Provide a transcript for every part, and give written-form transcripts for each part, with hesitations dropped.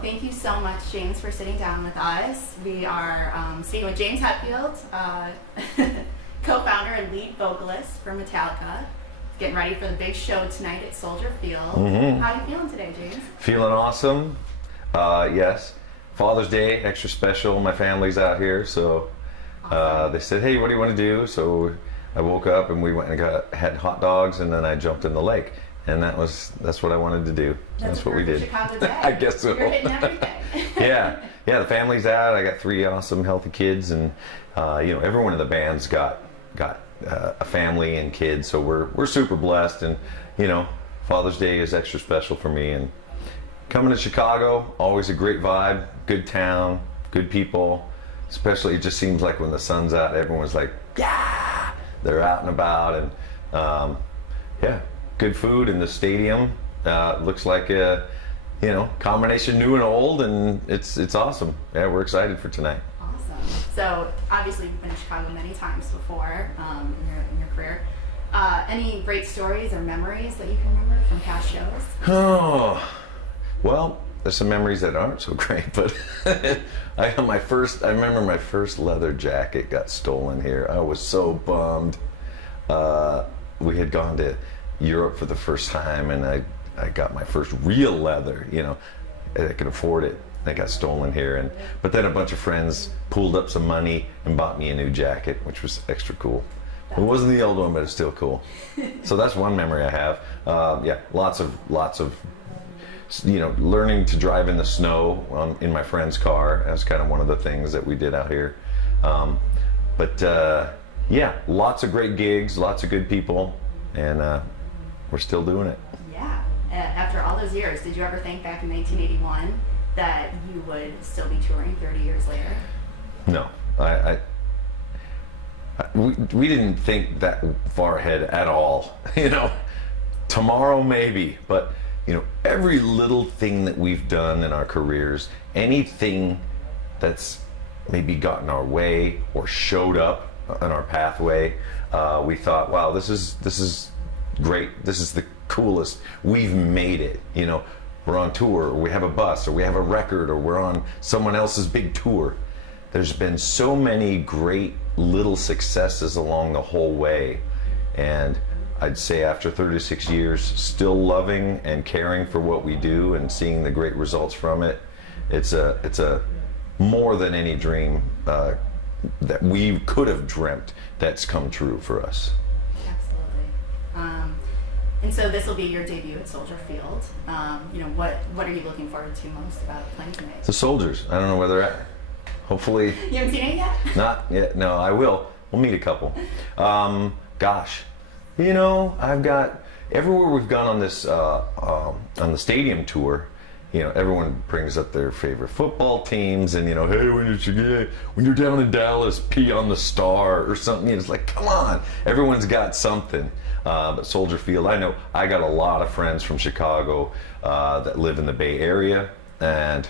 Well, thank you so much, James, for sitting down with us. We are speaking with James Hetfield, co-founder and lead vocalist for Metallica. Getting ready for the big show tonight at Soldier Field. How are you feeling today, James? Feeling awesome. Yes. Father's Day, extra special. My family's out here, so they said, "Hey, what do you want to do?" So I woke up and we went and had hot dogs, and then I jumped in the lake, and that's what I wanted to do. That's what we did. Chicago day. I guess so. You're hitting everything. yeah. The family's out. I got 3 awesome, healthy kids, and everyone in the band's got a family and kids, so we're super blessed, and Father's Day is extra special for me. And coming to Chicago, always a great vibe, good town, good people. Especially, it just seems like when the sun's out, everyone's like, yeah, they're out and about, and good food in the stadium. Looks like a combination new and old, and it's awesome. Yeah, we're excited for tonight. So obviously you've been to Chicago many times before in your career. Any great stories or memories that you can remember from past shows? Oh, well, there's some memories that aren't so great, but I remember my first leather jacket got stolen here. I was so bummed. We had gone to Europe for the first time, and I got my first real leather, I could afford it. They got stolen here, but then a bunch of friends pooled up some money and bought me a new jacket, which was extra cool. It wasn't the old one, but it's still cool. So that's one memory I have. Lots of learning to drive in the snow in my friend's car. That's kind of one of the things that we did out here. Lots of great gigs, lots of good people, and we're still doing it. Yeah. After all those years, did you ever think back in 1981 that you would still be touring 30 years later? No, we didn't think that far ahead at all. Tomorrow maybe, but every little thing that we've done in our careers, anything that's maybe gotten our way or showed up on our pathway, we thought, wow, this is great. This is the coolest. We've made it. We're on tour, or we have a bus, or we have a record, or we're on someone else's big tour. There's been so many great little successes along the whole way, and I'd say after 36 years, still loving and caring for what we do and seeing the great results from it, it's a more than any dream that we could have dreamt that's come true for us. Absolutely. And so this will be your debut at Soldier Field. What are you looking forward to most about playing tonight? The Soldiers. I don't know where they're at. Hopefully. You haven't seen it yet? Not yet. No, I will. We'll meet a couple. I've got everywhere we've gone on this on the stadium tour. Everyone brings up their favorite football teams, and hey, when you're down in Dallas, pee on the Star or something. It's like, come on, everyone's got something. But Soldier Field, I know I got a lot of friends from Chicago that live in the Bay Area, and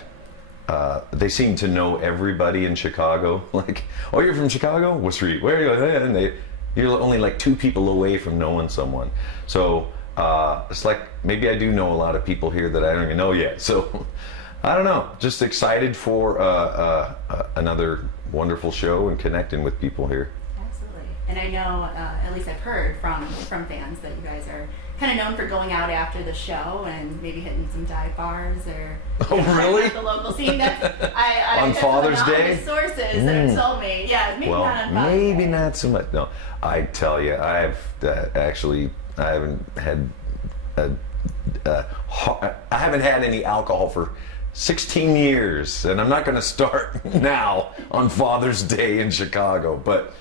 they seem to know everybody in Chicago. Like, oh, you're from Chicago? What street? Where are you? And you're only like 2 people away from knowing someone. So it's like maybe I do know a lot of people here that I don't even know yet. So I don't know. Just excited for another wonderful show and connecting with people here. And I know, at least I've heard from fans that you guys are kind of known for going out after the show and maybe hitting some dive bars or really? The local scene. I on Father's Day. Sources that have told me, maybe not on Father's maybe Day. Not so much. No, I tell you, I haven't had any alcohol for 16 years, and I'm not going to start now on Father's Day in Chicago, but.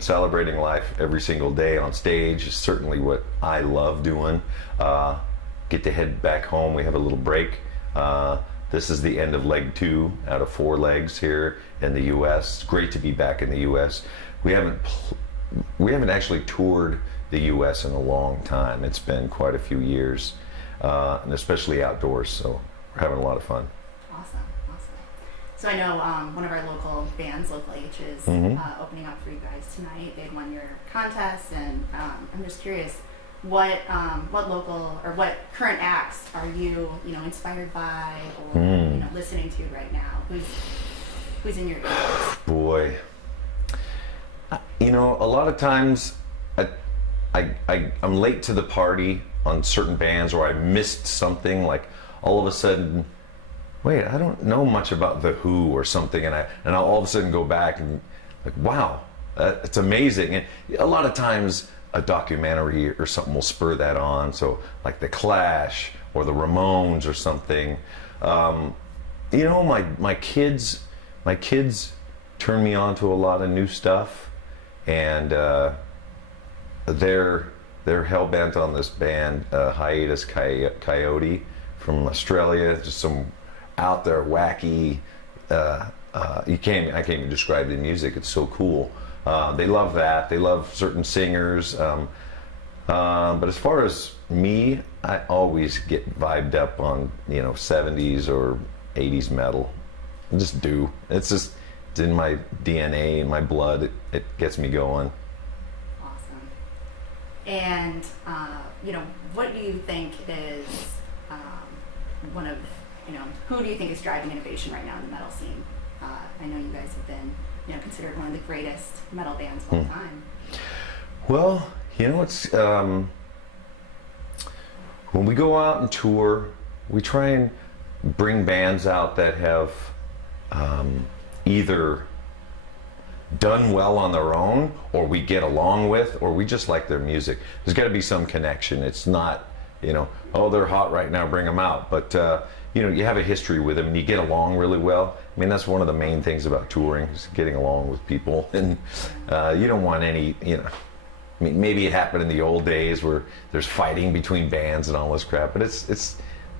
Celebrating life every single day on stage is certainly what I love doing. Get to head back home. We have a little break. This is the end of leg 2 out of 4 legs here in the U.S. It's great to be back in the U.S. We haven't actually toured the U.S. in a long time. It's been quite a few years, and especially outdoors. So we're having a lot of fun. So I know one of our local bands, Local H, is opening up for you guys tonight. They'd won your contest, and I'm just curious, what local or what current acts are you inspired by or listening to right now? Who's in your ears? Boy, a lot of times I'm late to the party on certain bands, or I missed something. Like all of a sudden, wait, I don't know much about the Who or something, and I'll all of a sudden go back and like, wow, it's amazing. And a lot of times a documentary or something will spur that on. So like the Clash or the Ramones or something. My kids turn me on to a lot of new stuff, and they're hell bent on this band, Hiatus Coyote from Australia. Just some out there wacky. I can't even describe the music. It's so cool. They love that. They love certain singers. But as far as me, I always get vibed up on 70s or 80s metal. I just do. It's in my DNA, in my blood. It gets me going. Awesome. And what do you think is one of who do you think is driving innovation right now in the metal scene? I know you guys have been considered one of the greatest metal bands of all time. Well, it's when we go out and tour, we try and bring bands out that have either done well on their own, or we get along with, or we just like their music. There's got to be some connection. It's not, oh, they're hot right now, bring them out. But you have a history with them and you get along really well. I mean, that's one of the main things about touring, is getting along with people. And you don't want any, I mean, maybe it happened in the old days where there's fighting between bands and all this crap, but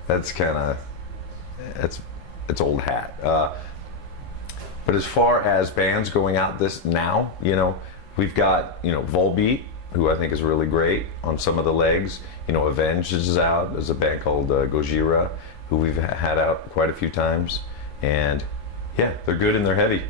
that's kind of, it's old hat. But as far as bands going out this now, we've got, Volbeat, who I think is really great on some of the legs. Avenged is out. There's a band called Gojira, who we've had out quite a few times. And yeah, they're good and they're heavy.